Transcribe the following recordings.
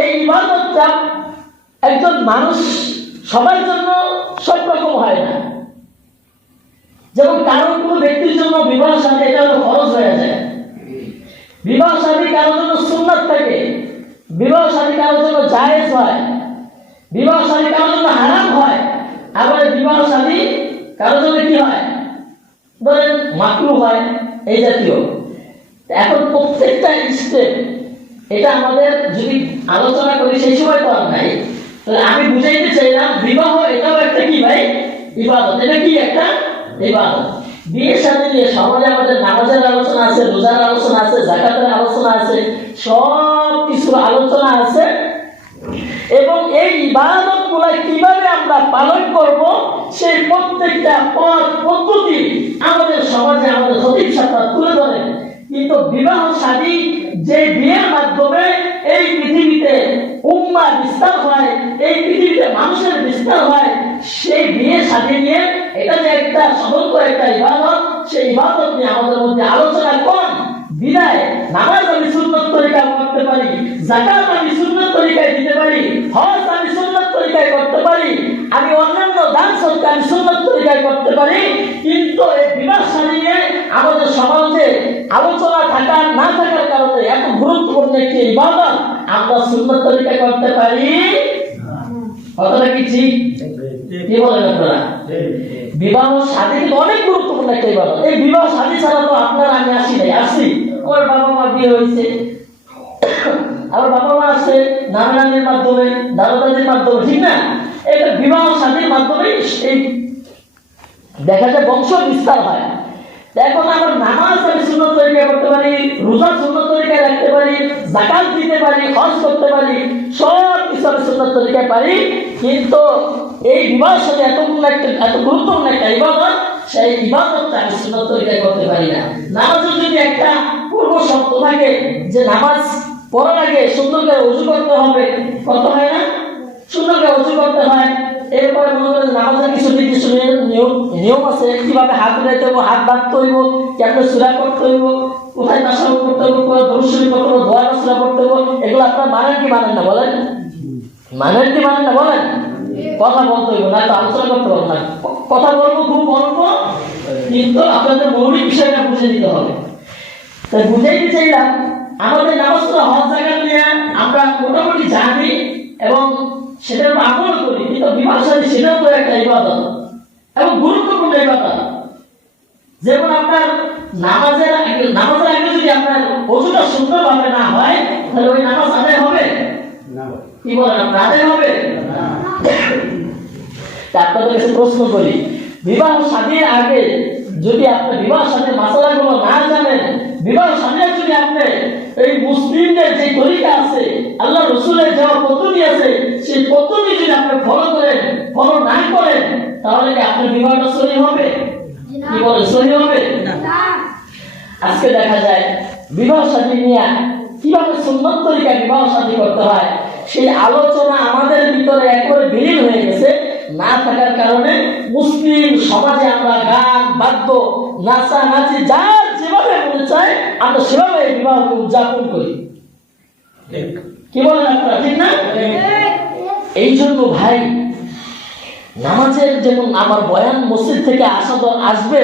এই ইবাদতটা একজন মানুষ সবার জন্য সব রকম হয় না। যেমন কারণ কোনো ব্যক্তির জন্য বিবাহ শাদী এটা হলো খরচ হয়ে যায়, বিবাহ শাদী কারোর জন্য সুন্নাত থাকে, বিবাহ শাদী কারোর জন্য জায়েজ হয়, বিবাহ শাদী কারোর জন্য হারাম হয়, আবার বিবাহ শাদী কারোর জন্য কি হয়, ধরেন মাকরুহ হয়, এই জাতীয়। এখন প্রত্যেকটা স্টেপ এটা আমাদের যদি আলোচনা করি সেই সময় তো আর নাই, তাহলে আমি বুঝাইতে চাইলাম বিবাহ এটাও একটা কি ভাই ইবাদত। এটা কি একটা ইবাদত। বিয়ের সাথে নিয়ে সমাজে আমাদের নামাজের আলোচনা আছে, রোজার আলোচনা আছে, যাকাতের আলোচনা আছে, সব কিছুর আলোচনা আছে। এবং এই ইবাদতগুলো কিভাবে আমরা পালন করব সেই প্রত্যেকটা পথ পদ্ধতি আমাদের সমাজে আমাদের খতিব সাহেব তুলে ধরেন। কিন্তু বিবাহ শাদী যে বিয়ের মাধ্যমে এই পৃথিবীতে উম্মাহ বিস্তার হয়, এই পৃথিবীতে মানুষের বিস্তার হয়, সেই বিয়ে শাদী নিয়ে এটা যে একটা সমগ্র একটা ইবাদত, সেই ইবাদত নিয়ে আমাদের মধ্যে আলোচনা কম বিদায় নামাজ আমি সুন্নত তরিকায় করতে পারি, যাকাত আমি সুন্নত তরিকায় দিতে পারি, হজ আমি সুন্নত তরিকায় করতে পারি, আমি অন্যান্য দান সদকা আমি সুন্নত তরিকায় করতে পারি। কিন্তু এই বিবাহ শাদী নিয়ে আমাদের সমাজে আলোচনা থাকা না থাকার কারণে এত গুরুত্বপূর্ণ একটি ইবাদত আমরা সুন্নত তরিকায় করতে পারি। কথাটা কি ঠিক? কি বলেন আপনারা? বিবাহ শাদী কিন্তু অনেক গুরুত্বপূর্ণ একটা ইবাদত। এই বিবাহ শাদী ছাড়া তো আপনার আমি আসি নাই, আসি আমার বাবা মা বিয়ে হয়েছে, আমার বাবা মা আসছে নানা নানির মাধ্যমে, দাদা দাদির মাধ্যমে, ঠিক না? এটা বিবাহ শাদীর মাধ্যমে এই দেখা যায় বংশ বিস্তার হয়। এখন আমার নামাজ আমি সুন্নত তরিকায় করতে পারি, রোজা সুন্নত তরিকায় রাখতে পারি, যাকাত দিতে পারি, হজ করতে পারি, সব কিছু আমি সুন্নত তরিকায় পারি। কিন্তু এই বিবাহ সাথে এত গুরুত্বপূর্ণ একটা ইবাদত, সেই ইবাদতটা আমি সুন্নত তরিকায় করতে পারি না। নামাজের যদি একটা পূর্ব শর্ত থাকে যে নামাজ পড়ার আগে সুন্দর করে ওযু করতে হবে, করতে হয় না? সুন্দর করে ওযু করতে হয়। এরপরে মনে করেন নামাজের কিছু নির্দিষ্ট নিয়ম আছে, কিভাবে হাত উঠাইতে হইব, হাত বাঁধতে হইব, কেমন সূরা করতে হইব, কোথায় তাশাহুদ করতে হইব, কোথায় দুরূদ শরীফ পড়তে হইব, দোয়া সূরা পড়তে হইব। এগুলো আপনারা মানেন কি মানেন না বলেন? মানেন কি মানেন না বলেন? কথা বলতে হইব, না তো আলোচনা করতে পারবো না। কথা বলবো খুব অল্প, কিন্তু আপনাদের মৌলিক বিষয়টা বুঝে নিতে হবে। তাই বুঝাইতে চাইলাম আমাদের নামাজটা হজ জাকাত নিয়ে আমরা মোটামুটি জানি এবং সেটার আমল করি, কিন্তু বিবাহ শাদী সেটাও তো একটা ইবাদত এবং গুরুত্বপূর্ণ ইবাদত। যেমন আপনার নামাজের আগে যদি আপনার ওযুটা সুন্দরভাবে না হয় তাহলে ওই নামাজ আদায় হবে না। কি বলেন আপনার? আদায় হবে না। আপনাদের কাছে প্রশ্ন করি, বিবাহ শাদীর আগে যদি আপনি বিবাহ শাদীর মাসালাগুলো না জানেন, বিবাহ শাদীর যদি আপনি এই মুসলিমদের যে তরিকা আছে, আল্লাহ রাসূলের যে পদ্ধতি আছে, সেই পদ্ধতি যদি আপনি ফলো না করেন, তাহলে কি আপনার বিবাহটা সহিহ হবে? কি বলেন, সহিহ হবে না? আজকে দেখা যায় বিবাহ শাদী নিয়ে কিভাবে সুন্নত তরিকায় বিবাহ শাদী করতে হয় সেই আলোচনা আমাদের ভিতরে একেবারে বিলীন হয়ে গেছে। না থাকার কারণে মুসলিম সমাজে আমরা গান বাদ্য নাচানাচি যার যেভাবে মনে চায় আমরা সেভাবে বিবাহকে উদযাপন করি। কি বলেন আপনারা? ঠিক না? এই জন্য ভাই নামাজের যেমন আমার বয়ান মসজিদ থেকে আসবে,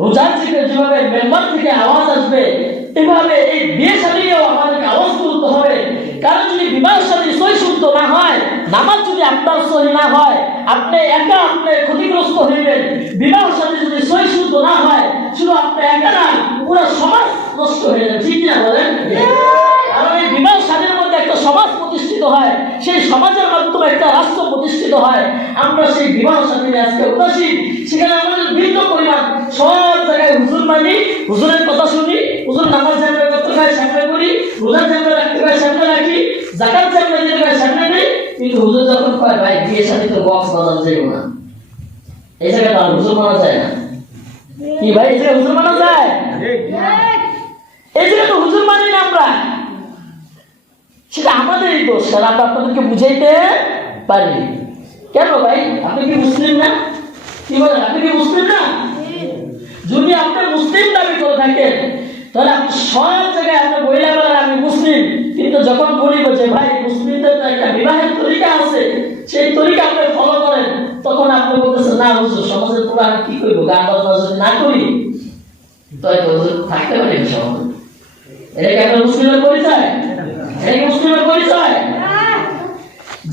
রোজার থেকে যেভাবে মেম্বার থেকে আওয়াজ আসবে, এভাবে এই বিয়ে শাদীও আমাদেরকে আওয়াজ তুলতে হবে। কারণ যদি বিবাহ শাদী সহি শুদ্ধ না হয়, নামাজ যদি আপনার সহি না হয়, আপনি একা আপনি ক্ষতিগ্রস্ত হইবেন। বিবাহ শাদী যদি সহি শুদ্ধ না হয়, শুধু আপনি একা না, পুরো সমাজ নষ্ট হয়ে যাবে। ঠিক না বলেন? কারণ এই বিবাহ শাদীর মধ্যে একটা সমাজ প্রতিষ্ঠিত হয়, সেই সমাজের মাধ্যমে একটা রাষ্ট্র প্রতিষ্ঠিত হয়। আমরা সেই বিবাহ শাদী আজকে উদাসীন, সেখানে আমাদের ভিন্ন পরিমাণ সব জায়গায় হুজুর মানি, হুজুরের কথা শুনি, হুজুর নামাজ জানবে করতে হয় সামনে করি, রোজা জানবে রাখতে হয় সামনে রাখি, যাকাত জানবে দিতে হয় সামনে নেই। কিন্তু হুজুর যখন কয় ভাই বিয়ে শাদী তো বক্স বাজানো যাইব না, এই জায়গায় তো হুজুর মানা যায় না। কি ভাই, এই জায়গায় হুজুর মানা যায়? এই জায়গায় তো হুজুর মানি না আমরা, সেটা আমাদেরই দোষ। কারণ আমরা আপনাদেরকে বুঝাইতে পারি। কেন ভাই, আপনি কি মুসলিম না? কি বলেন, আপনি কি মুসলিম না? যদি আপনি মুসলিম দাবি করে থাকেন তাহলে আপনি সব জায়গায় আপনি বইলা বলেন আমি মুসলিম, কিন্তু যখন বলিব যে ভাই মুসলিম আছে সেই তরিকা আপনি ফলো করেন, তখন আপনি বলতেছেন না হুজুর সমাজের পুরো আমি কি করবো, গান বাজনা যদি না করি তাই তো হুজুর থাকতে পারি না সমাজে। এটা কি আপনার মুসলিমের পরিচয়? এটা কি মুসলিমের পরিচয়?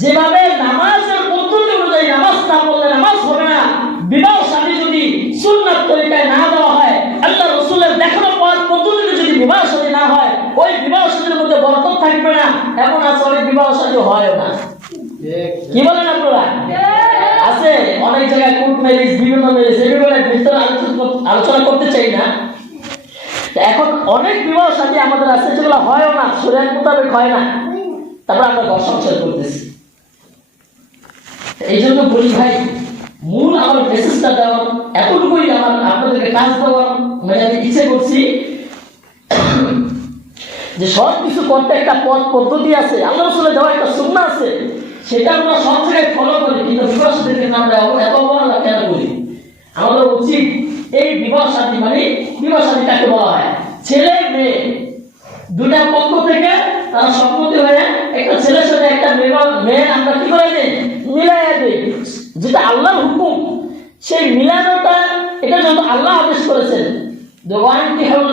যেভাবে নামাজের পদ্ধতি অনুযায়ী নামাজ না পড়লে নামাজ হবে না, বিবাহ শাদী যদি সুন্নাত তরিকায় না দেওয়া হয়, আল্লাহ রাসূলের দেখানো পদ্ধতিতে যদি বিবাহ শাদী না হয়, ওই বিবাহ শাদীর মধ্যে বরকত থাকবে না। এখন আছে অনেক বিবাহ শাদী হয় না, কি বলেন আপনারা? আছে অনেক জায়গায় কোর্ট ম্যারেজ, বিভিন্ন ম্যারেজ, এগুলোর ভিতরে আলোচনা করতে চাই না। এখন অনেক বিবাহ শাদী আমাদের আছে যেগুলো হয়ও না, শরীয়ত মোতাবেক হয় না, তারপর আমরা ঘর সংসার করতেছি। এই জন্য বলি ভাই, মূল আমার মেসেজটা দেওয়ার এতটুকুই, আমার আপনাদেরকে কাজ দেওয়ার মানে আমি ইচ্ছে করছি যে সব কিছু করতে একটা পথ পদ্ধতি আছে, আল্লাহ রাসূলের দেওয়া একটা সুন্নাহ আছে, সেটা আমরা সব জায়গায় ফলো করি। কিন্তু বিবাহ শাদীকে আমরা এত অবহেলা কেন করি? আমাদের উচিত এই বিবাহ শাদী মানে বিবাহ শাদী কাকে বলা হয়? ছেলে মেয়ে দুটা পক্ষ থেকে তারা সম্মতি হয়ে একটা ছেলের সাথে একটা মেয়ে আমরা কি করে দিই? মিলাইয়া দিই। যেটা আল্লাহর হুকুম, সেই মিলানোটা এটা যত আল্লাহ আদেশ করেছেন যে ওয়ানকি হল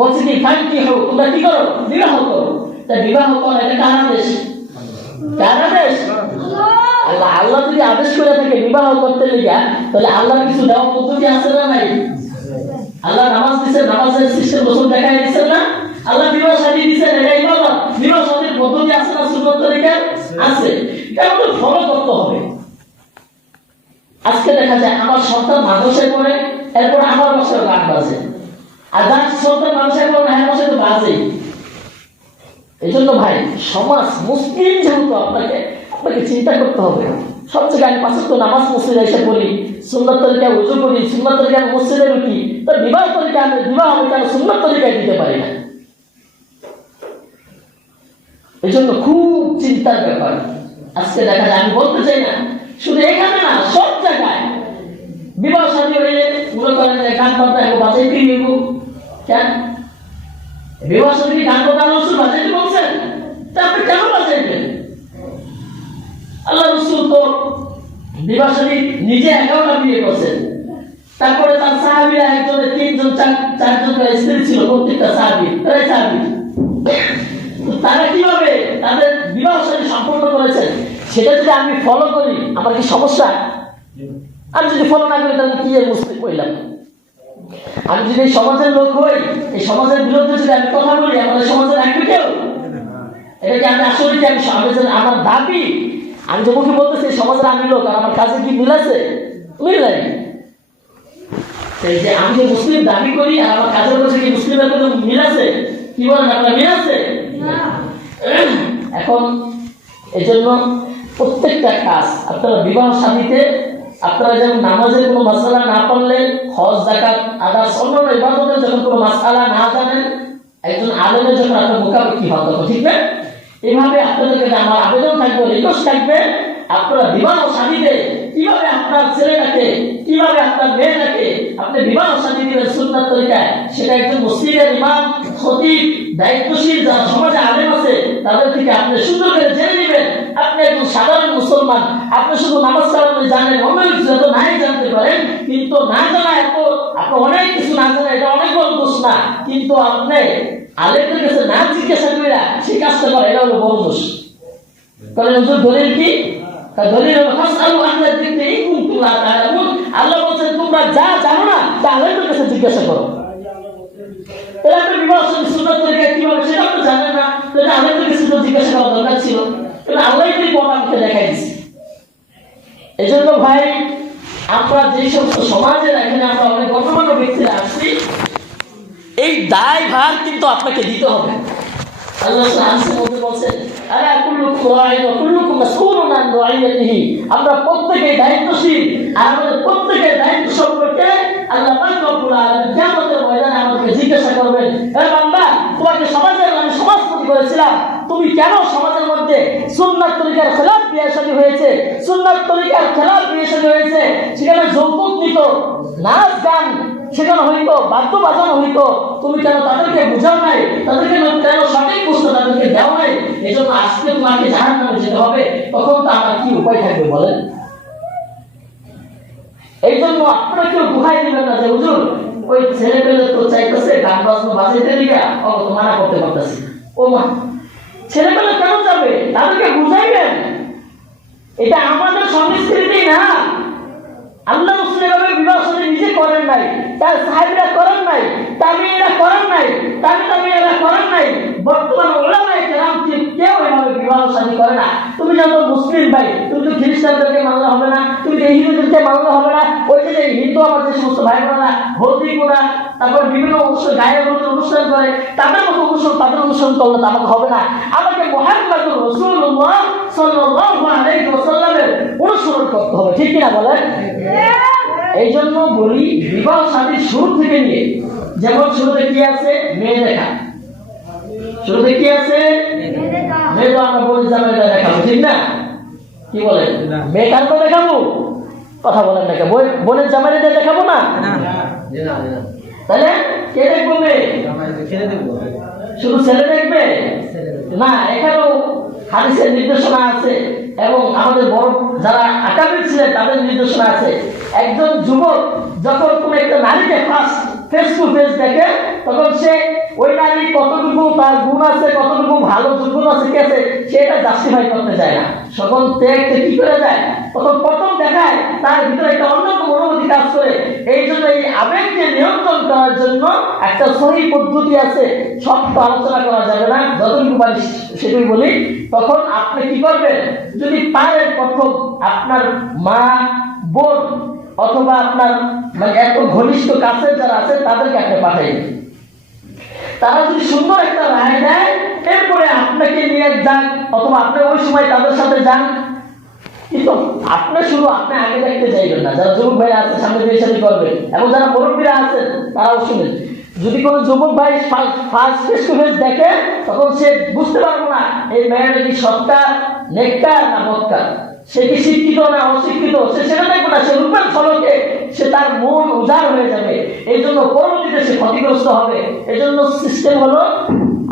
বলছে কি ফানকি হল, তোমরা কি করো? বিবাহ করো। তা বিবাহ করো, এটা কার আদেশ? কার আদেশ? আল্লাহ। আল্লাহ যদি আদেশ করে থাকে বিবাহ করতে লিখা, তাহলে আল্লাহর কিছু দেওয়া পদ্ধতি আছে না নাই? আল্লাহ নামাজ দিচ্ছেন, নামাজের সিস্টেম রসুল দেখাই দিচ্ছেন না? আল্লাহ বিবাহ শাদী দিচ্ছেন, এটা ইবাদত। বিবাহ শাদীর পদ্ধতি আছে না? সুন্নাত তরিকা আছে, এটা আমাদের ফলো করতে হবে। আজকে দেখা যায় আমার সন্তান মাদ্রাসায় পড়ে, এরপর আমার বাসায় গান বাজে, আর যার সন্তান মাদ্রাসায় পড়ে হ্যাঁ বাসায় তো বাজেই। এই জন্য ভাই, সমাজ মুসলিম যেহেতু আপনাকে চিন্তা করতে হবে। সব জায়গায় আমি ৫ ওয়াক্ত নামাজ মসজিদে এসে পড়ি, সুন্নাত তরিকায় ওযু করি, সুন্নাত তরিকায় মসজিদে উঠি, তো বিবাহ তরিকা আমি কেন সুন্নাত তরিকায় দিতে পারি না? এই জন্য খুব চিন্তার ব্যাপার। আজকে দেখা যায়, আমি বলতে চাই না শুধু এখানে না, সব জায়গায় বিবাহ শাদী হয়ে মনে করেন গান বাজনা এখন বাজাইতে নিব কেন? বিবাহ শাদী গান বাজনা রসুল বাজাইতে বলছেন, তা আপনি কেন বাজাইবেন? আল্লাহ রাসূল তো বিবাহ শাদী নিজে 11টা বিয়ে করছেন, তারপরে তার সাহাবীরা একজনের 3জন 4জন করে স্ত্রী ছিল, প্রত্যেকটা সাহাবী প্রায় সাহাবী। তারা কিভাবে তাদের বিবাহ শাদী সম্পন্ন করেছেন, সেটা যদি আমি ফলো করি আমার কি সমস্যা? আমি যদি ফলো না করি তাহলে কি এর মুসলিম হইলাম? আমি যদি এই সমাজের লোক হই, এই সমাজের বিরুদ্ধে যদি আমি কথা বলি, আমাদের সমাজের রাখবে কেউ? এটা কি আমি আসলে কি আমার দাবি? আমি যে মুখে বলতেছি সমাজের আমি লোক, আর আমার কাজে কি মিল আছে? মিল নাই। যে আমি যে মুসলিম দাবি করি আর আমার কাজের মধ্যে কি মুসলিমের কোনো মিল আছে? কি বলেন আপনার, মিল আছে? এখন এই জন্য প্রত্যেকটা কাজ আপনারা বিবাহ শাদীতে, আপনারা যেমন নামাজের কোনো মাসআলা না পারলে, হজ যাকাত আদার্স অন্যান্য ইবাদতের যখন কোনো মাসআলা না জানেন, একজন আলেমের যখন আপনার মুখামুখি হন তখন, ঠিক না? এইভাবে আপনাদেরকে আমার আবেদন থাকবে, রিকোয়েস্ট থাকবে, আপনারা বিবাহ শাদীতে কিভাবে আপনার ছেলেটাকে, কিভাবে আপনার মেয়েটাকে আপনি বিবাহ শাদী দিবেন সুন্নাত তরিকায়, সেটা একজন মসজিদের ইমাম, খতিব, দায়িত্বশীল যারা সমাজে আলেম আছে তাদের থেকে আপনি সুন্দর করে জেনে নেবেন। আপনি একজন সাধারণ মুসলমান, আপনি শুধু নামাজ কালাম জানেন, অন্য কিছু এত নাই জানতে পারেন, কিন্তু না জানা এত, আপনি অনেক কিছু না জানেন, এটা অনেক বড় দোষ না, কিন্তু আপনি আলেমদের কাছে না জিজ্ঞাসা করে সেই কাজটা করে, এটা হলো বড় দোষ। তাহলে হুজুর দলিল কি? দলিল হলো ফাসআলু আহলা যিকরি ইন কুনতুম লা তা'লামুন। আল্লাহ বলেন তোমরা যা জানো না তা আলেমদের কাছে জিজ্ঞাসা করো। তাহলে আপনি বিবাহ সুন্নাত তরিকা কিভাবে সেটা আপনি জানেন না, তাহলে আলেমদের কাছে জিজ্ঞাসা করা দরকার ছিল। তাহলে আল্লাহই তো কোরআনকে দেখাই দিয়েছে। এজন্য ভাই, আমরা যে সমস্ত সমাজের এখানে আমরা অনেক গণ্যমান্য ব্যক্তিরা আসছি, এই দায় ভার কিন্তু আপনাকে দিতে হবে। আল্লাহ হাদিসের মধ্যে বলেন, আলা কুল্লুকুম রাঈন ওয়া কুল্লুকুম মাসউলুন আন রাঈয়াতিহি। আমরা প্রত্যেকেই দায়িত্বশীল, আর আমাদের প্রত্যেকের দায়িত্ব সম্পর্কে আল্লাহ পাক রব্বুল আলামিন কিয়ামতের ময়দানে আমাদেরকে জিজ্ঞাসা করবেন, হে বান্দা, তোমাকে সমাজের আমি সমাজপতি করেছিলাম, তুমি কেন সমাজের মধ্যে সুন্নাত তরিকার খেলাফ বিয়ে শাদী হয়েছে, সুন্নাত তরিকার খেলাফ বিয়ে শাদী হয়েছে, সেখানে যৌতুক নিত, নাচ গান সেখানে হইতো, বাদ্য বাজানো হইতো, তুমি কেন তাদেরকে বোঝাও নাই, তাদেরকে কেন সঠিক প্রশ্ন তাদেরকে দেও নাই, এজন্য আজকে তোমাকে জাহান্নামে যেতে হবে, তখন তো আমার কি উপায় থাকবে বলেন? এই জন্য আপনারা কেউ দোহাই দিবেন না যে হুজুর ওই ছেলে পেলে তো চাইতেছে গান বাজনা বাজাইতে দিকে তো মানা করতে পারতেছি। ও মা, ছেলে পেলে কেন যাবে? তাদেরকে বুঝাইবেন এটা আমাদের সংস্কৃতি না। আল্লাহ মুসলিমভাবে বিবাহ সাথে নিজে করেন নাই, তার সাহাবীরা করেন নাই, তাবিঈরা করেন নাই, তাবিঈরা করেন নাই, বর্তমান উলামায়ে কেরাম কেউ এভাবে বিবাহ শাদী করে না। তুমি যত মুসলিম ভাই, তুমি তো খ্রিস্টানদেরকে মানলে হবে না, তুমি তো হিন্দুদেরকে মানলে হবে না। ওই যে হিন্দু আমার যে সমস্ত ভাই বোনেরা হলদি গোড়া তারপর বিভিন্ন অনুষ্ঠান গায়ের মতো অনুষ্ঠান করে, তাদের মতো অনুষ্ঠান তাদের অনুষ্ঠান করলে তো আমাকে হবে না। আমাকে মুহাম্মদুর রাসূলুল্লাহ সাল্লাল্লাহু আলাইহি ওয়াসাল্লামের অনুসরণ করতে হবে, ঠিক কিনা বলেন? এই জন্য বলি বিবাহ শাদীর শুরু থেকে নিয়ে, যেমন শুরুতে কি আছে? মেয়ে দেখা। শুরুতে কি আছে? মেয়ে তো আমরা বোনের জামাইটা দেখাবো, ঠিক না? কি বলেন? মেয়ে কার তো দেখাবো? কথা বলেন না, বোনের জামাইটা দেখাবো না? তাহলে কে দেখবো? মেয়ে শুধু ছেলে দেখবে না, এখানেও হাদিসের নির্দেশনা আছে এবং আমাদের বড় যারা আকাবির ছিলেন তাদের নির্দেশনা আছে। একজন যুবক যখন কোনো একটা নারীকে ফার্স্ট ফেস টু ফেস দেখে, তখন সে ওই নারী কতটুকু তার গুণ আছে, কতটুকু ভালো যোগ্য আছে, কি আছে, সে এটা জাস্টিফাই করতে চায় না। তখন দেখতে কি করে যায়, তখন প্রথম দেখায় তার ভিতরে একটা অন্যরকম অনুভূতি কাজ করে। এই জন্য এই আবেগকে নিয়ন্ত্রণ করার জন্য একটা সহি পদ্ধতি আছে, সব তো আলোচনা করা যাবে না, যতটুকু পারি সেটুকুই বলি। তখন আপনি কি করবেন? যদি পারেন প্রথম আপনার মা, বোন অথবা আপনার মানে এত ঘনিষ্ঠ কাছের যারা আছে তাদেরকে আপনি পাঠাইবেন। তারা যদি সুন্দর একটা রায় দেয়, এরপরে আপনাকে নিয়ে যান অথবা আপনি ওই সময় তাদের সাথে যান। কিন্তু আপনি শুধু আপনি আগে দেখতে চাইবেন না, যারা যুবক ভাই আছে সামনে বিয়ে শাদী করবেন এবং যারা মুরব্বীরা আছেন তারাও শুনেন। যদি কোনো যুবক ভাই ফার্স্ট ফেস টু ফেস দেখে, তখন সে বুঝতে পারবো না এই মেয়েটা কি সৎকার, নেককার না বদকার, সে কি শিক্ষিত না অশিক্ষিত, সে সেটা দেখবে না। সে রূপের ফলকে সে তার মন উজাড় হয়ে যাবে, এই জন্য পরবর্তীতে সে ক্ষতিগ্রস্ত হবে। এই জন্য সিস্টেম হলো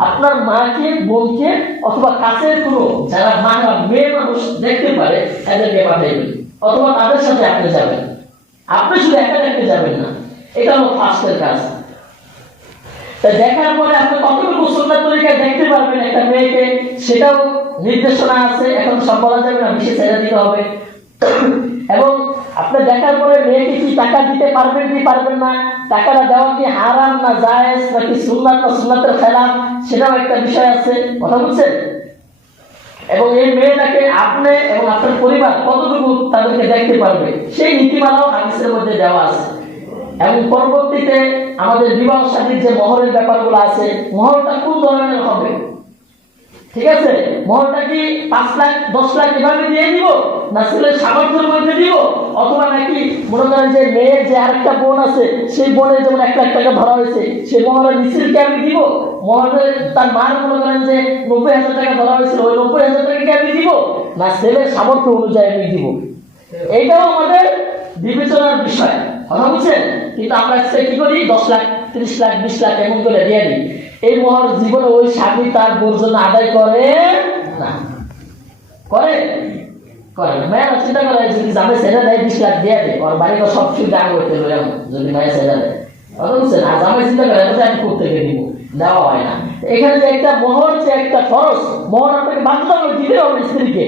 আপনার মাকে, বোনকে অথবা কাছের কোনো যারা মা বা মেয়ে মানুষ দেখতে পারে তাদেরকে পাঠাইবেন, অথবা তাদের সাথে আপনি যাবেন। আপনি শুধু একা দেখতে যাবেন না, এটা হলো ফার্স্টের কাজ। দেখার পরে আপনি কতটুকু সুন্দর তরিকায় দেখতে পারবেন একটা মেয়েকে, সেটাও নির্দেশনা আছে। এখন সব বলা যাবে না, বিশেষ ছেড়ে দিতে হবে। এবং আপনি দেখার পরে মেয়েকে কি টাকা দিতে পারবেন কি পারবেন না, টাকাটা দেওয়া কি হারাম না জায়েজ নাকি সুন্নাত না সুন্নাতের খেলাফ, সেটাও একটা বিষয় আছে। কথা বলছেন? এবং এই মেয়েটাকে আপনি এবং আপনার পরিবার কতটুকু তাদেরকে দেখতে পারবে, সেই নীতিমালাও হাদিসের মধ্যে দেওয়া আছে। এবং পরবর্তীতে আমাদের বিবাহ শাদীর যে মহরের ব্যাপারগুলো আছে, মহরটা কোন ধরনের হবে, ঠিক আছে? মহরটা কি 5 লাখ 10 লাখ এভাবে দিয়ে দিব, না ছেলের সামর্থ্যের মধ্যে দিব, অথবা নাকি মনে করেন যে মেয়ের যে আরেকটা বোন আছে সেই বোনের যেমন 1 লাখ টাকা ধরা হয়েছে, সেই মহরের মিছিলকে আমি দিব, মহরের তার মার মনে করেন যে 90,000 টাকা ধরা হয়েছিল, ওই 90,000 টাকাকে আমি দিব, না ছেলের সামর্থ্য অনুযায়ী আমি দিব। এইটাও আমাদের বিবেচনার বিষয়। কথা বুঝছেন? কিন্তু আমরা কি করি, 10 লাখ 30 লাখ 20 লাখ এমন করে দিয়ে দিই। এই মহর জীবনে ওই স্বামী তার বোর জন্য আদায় করে না, করে করে না। মেয়েরা চিন্তা করে যদি জামে ছেড়ে দেয় 20 লাখ দিয়ে দেয়, ওর বাড়িতে সব সুবিধা আগে করতে হবে। যদি মেয়ে ছেড়ে দেয়, কথা বুঝছেন? আর জামাই চিন্তা করে আমি করতে গিয়ে দিব, দেওয়া হয় না। এখানে যে একটা মোহর, যে একটা খরচ, মোহর আপনাকে বাধ্যতামূলক দিতে হবে স্ত্রীকে।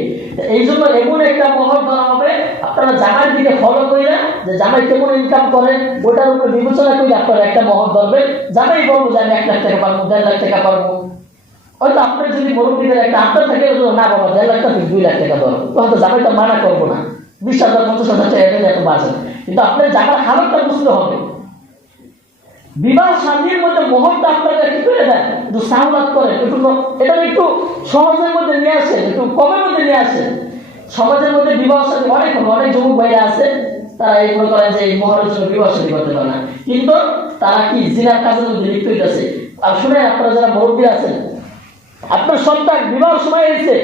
এই জন্য এমন একটা মোহর ধরা হবে, আপনারা জামাইয়ের দিকে ফলো করি না যে জামাই কেমন ইনকাম করে, ওটার উপর বিবেচনা করে আপনারা একটা মোহর ধরবেন। জামাই বলবো যে আমি 1 লাখ টাকা পারবো, 1.5 লাখ টাকা পারবো। হয়তো আপনার যদি মুরব্বীদের একটা আবদার থাকে, না বাবা 1.5 লাখ টাকা 2 লাখ টাকা ধরো, হয়তো জামাইটা মানা করবো না, 20,000 50,000 টাকা এটা এত বাঁচে। কিন্তু আপনার জামার হালতটা বুঝতে হবে। বিবাহ শাদীর মধ্যে মোহরটা আপনারা কি করে দেন, একটু সাহলাত করেন, এটা একটু সমাজের মধ্যে নিয়ে আসেন, একটু কমের মধ্যে নিয়ে আসেন। সমাজের মধ্যে বিবাহ শাদী অনেক যুবক ভাইরা আছে, তারা এগুলো করেন যে এই মোহরের জন্য বিবাহ শাদী করতে পারে না, কিন্তু তারা কি জিনার কাজের মধ্যে লিপ্ত হইতেছে। আর শুনে আপনারা যারা মুরব্বী আছেন, আপনার সন্তান বিবাহ সময় এসেছে,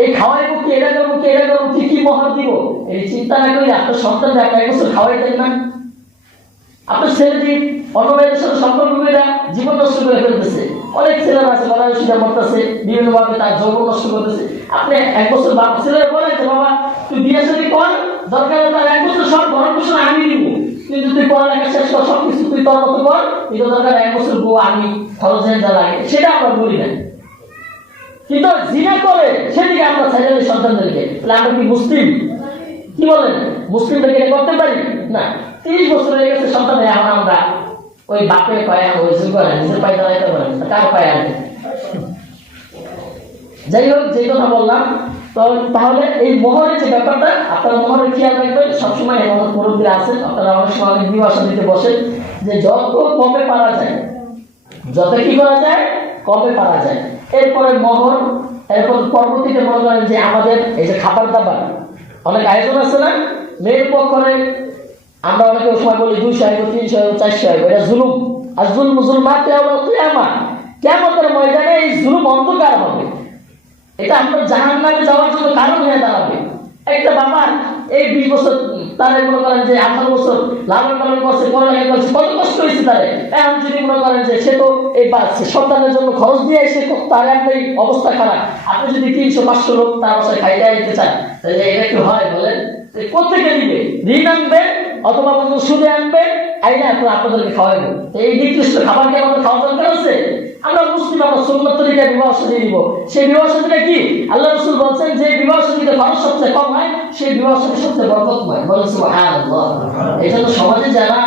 এই খাওয়াইবো কি, এটা করবো কি, এটা করবো কি, কি মোহর দিব, এই চিন্তা না করে আপনার সন্তানকে আপনি 1 বছর খাওয়াই দেন না। আপনার ছেলে যদি অন্য মেয়েদের সাথে সম্পর্ক করে জীবন নষ্ট করে ফেলতেছে। অনেক ছেলেরা আছে গলায় রশি দিয়ে মরতেছে, বিভিন্নভাবে তার যৌবন নষ্ট করতেছে। আপনি এক বছর ছেলেরা বলেন যে বাবা তুই বিয়ে শাদী কর, দরকার হলে তার এক বছর সব ভরণ পোষণ আমি দিব, কিন্তু তুই পড়ালেখা শেষ কর, সবকিছু তুই তোর মতো কর, কিন্তু দরকার এক বছর বউ আমি খরচ যা লাগে সেটা আমরা বলি না। কিন্তু জিনা করে সেদিকে আমরা ছেলে সন্তানদেরকে, তাহলে আমরা কি মুসলিম? কি বলেন, মুসলিমদেরকে এটা করতে পারি না? 30 বছর হয়ে গেছে সন্তান, এখন আমরা ওই বাপে পায়ে ওই করে নিজের পায়ে দাঁড়াইতে পারেন, কার পায়ে আনতে। যাই হোক, যে কথা বললাম, তো তাহলে এই মোহরের যে ব্যাপারটা, আপনারা মোহরের খেয়াল রাখবেন সবসময়। আমাদের মুরব্বীরা আছেন, আপনারা অনেক সময় অনেক বিবাহ দিতে বসেন, যে যত কমে পারা যায়, যত কি করা যায় কমে পারা যায়। এরপরে মোহর, এরপর পরবর্তীতে মনে করেন যে আমাদের এই যে খাবার দাবার অনেক আয়োজন আছে না, মেয়ের পক্ষে আমরা অনেকে সময় বলি 200 আইব, 300 আইব, 400 আইব, এটা জুলুম। আর জুলুম মুসলমাতে কিয়ামতের ময়দানে এই জুলুম অন্ধকার হবে, এটা আপনার জাহান্নামে যাওয়ার জন্য কারণ হয়ে দাঁড়াবে। একটা বাবা এই 20 বছর তারা মনে করেন যে 18 বছর লালন পালন করছে, পড়ালেখা করছে, কত কষ্ট হয়েছে তারে, এখন যদি মনে করেন যে সে তো এই সন্তানের জন্য খরচ দিয়ে এসে তার একটাই অবস্থা খারাপ, আপনি যদি 300-500 লোক তার বাসায় খাইতে আইতে চান, তাহলে এটা কি হয় বলেন? কোথেকে দিবে? ঋণ আনবে অথবা কোনো সুদে আনবে, আইনা আপনাদেরকে খাওয়াইবো। এই নির্দিষ্ট খাবার কি আমাদের খাওয়া দরকার আছে? আমরা মুসলিম, আমরা সুন্নাত তরিকায় বিবাহ শাদী দিব। সেই বিবাহ শাদীটা কি? আল্লাহ রাসূল বলছেন যে বিবাহ শাদীতে খরচ সবচেয়ে কম হয়, সেই বিবাহ শাদী সবচেয়ে বরকতময়। বলেন সুবহানাল্লাহ। এই জন্য সমাজে যারা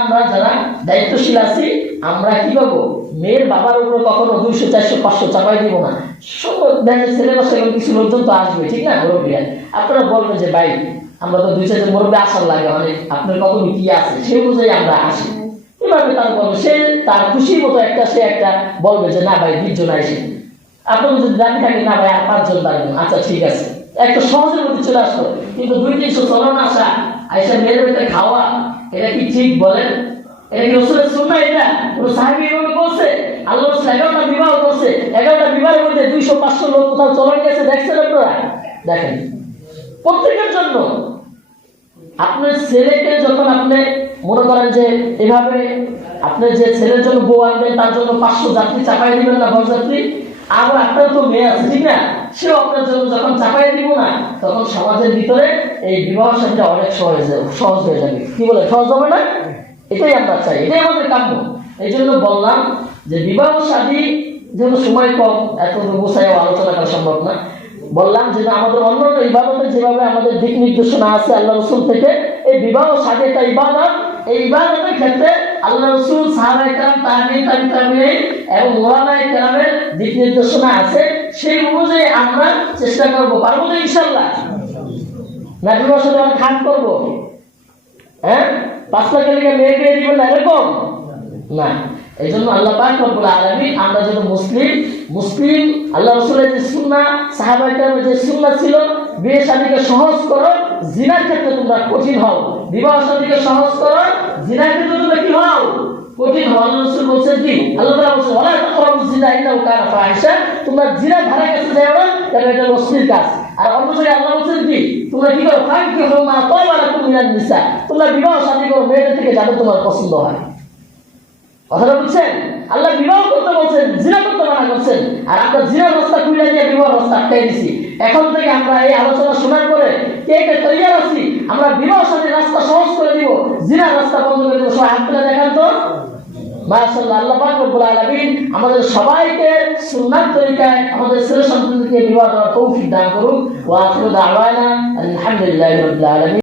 দায়িত্বশীল আছি, আমরা কি করবো? মেয়ের বাবার উপর কখনো 200, 400, 500 চাপাই দিব না। ছেলে বাসা কিছু লোকজন তো আসবে, ঠিক না? মুরব্বীরা আপনারা বলবেন যে ভাই আমরা তো 2-4 মুরব্বী আসার লাগে অনেক, আপনার কত কি আছে সে অনুযায়ী আমরা আসি। এভাবে তার বলবে, সে তার খুশির মতো সে একটা বলবে যে না ভাই 20 জন আসে। আপনার যদি দাবি থাকে না ভাই আর 5 জন পারবেন, আচ্ছা ঠিক আছে, একটা সহজের মধ্যে চলে আসলো। কিন্তু 200-300 চলন আসা, আইসা মেয়ের ভিতরে খাওয়া, এটা কি ঠিক বলেন? এটা কি রাসূলের সুন্নাহ? এটা কোন সাহাবী এভাবে বলছে? আল্লাহ রাসূল 11টা বিবাহ করছে, 11টা বিবাহের মধ্যে 200-500 লোক কোথাও চলন গেছে দেখছেন আপনারা? দেখেন। প্রত্যেকের জন্য আপনার ছেলেকে যখন আপনি মনে করেন যে এভাবে আপনি যে ছেলের জন্য বউ আনবেন, তার জন্য 500 যাত্রী চাপাই দিবেন না, বরযাত্রী, আবার আপনার তো মেয়ে আছে, ঠিক না? সেও আপনার জন্য যখন চাপাই দিব না, তখন সমাজের ভিতরে এই বিবাহ শাদীটা অনেক সহজ হয়ে যাবে। কি বলে, সহজ হবে না? এটাই আমরা চাই, এটাই আমাদের কাম্য। এই জন্য বললাম যে বিবাহ শাদী যেহেতু সময় কম, এত গোছায় আলোচনা করা সম্ভব না, বললাম যে আমাদের অন্যান্য ইবাদতে যেভাবে আমাদের দিক নির্দেশনা আছে আল্লাহ রাসূল থেকে, এই বিবাহ শাদী একটা ইবাদত। এই ইবাদতের ক্ষেত্রে আল্লাহ রাসূল, সাহাবায়ে কেরাম, তাবিঈন এবং উলামায়ে কেরামের দিক নির্দেশনা আছে। সেই অনুযায়ী আমরা চেষ্টা করব, পারবো তো ইনশাআল্লাহ? না বিবাহ শাদী আমরা খাট করব? হ্যাঁ, 5 লাখের লিগে মেয়ে বিয়ে দিবেন না, এরকম না। এই জন্য আল্লাহ পাক রব্বুল আলামিন, আমরা যেন মুসলিম আল্লাহ রাসূলের যে সুন্নাহ, সাহাবায়ে কেরামের যে সুন্নাহ ছিল, বিয়ে শাদীকে সহজ করো, জিনার ক্ষেত্রে তোমরা কঠিন হও। বিবাহ শাদীকে সহজ করো, জিনার ক্ষেত্রে তোমরা কি হও? কঠিন হও। আল্লাহ রাসূল বলেছেন কি? আল্লাহ তাআলা বলেছেন ওয়ালা তাকরাবুজ জিনা ইন্নাহু কানা ফাহিশা, তোমরা জিনার ধারে কাছে যাও না, কারণ এটা অশ্লীল কাজ। আর অন্য জায়গায় আল্লাহ বলেছেন কি? তোমরা কি করো? ফানকিহু মা তাবা লাকুম মিনান নিসা, তোমরা বিবাহ শাদী করো মেয়েদের থেকে যাদের তোমার পছন্দ হয়। কথাটা বুঝছেন? আল্লাহ বিবাহ করতে বলছেন, জিনা করতে মানা করছেন, আর আমরা জিনার রাস্তা খুলে দিয়ে বিবাহ রাস্তা আটকাই দিছি। এখন থেকে আমরা এই আলোচনা শোনার পরে কে কে তৈয়ার আছি, আমরা বিবাহ শাদীর রাস্তা সহজ করে দিব, জিনার রাস্তা বন্ধ করে দিব। সবাই হাত তুলে দেখান তো। মাশাআল্লাহ। আল্লাহ পাক রব্বুল আলামিন আমাদের সবাইকে সুন্নাত তরিকায় আমাদের ছেলে সন্তানদেরকে বিবাহ করার তৌফিক দান করুন। ওয়া আখিরু দাওয়ানা আলহামদুলিল্লাহি রাব্বিল আলামিন।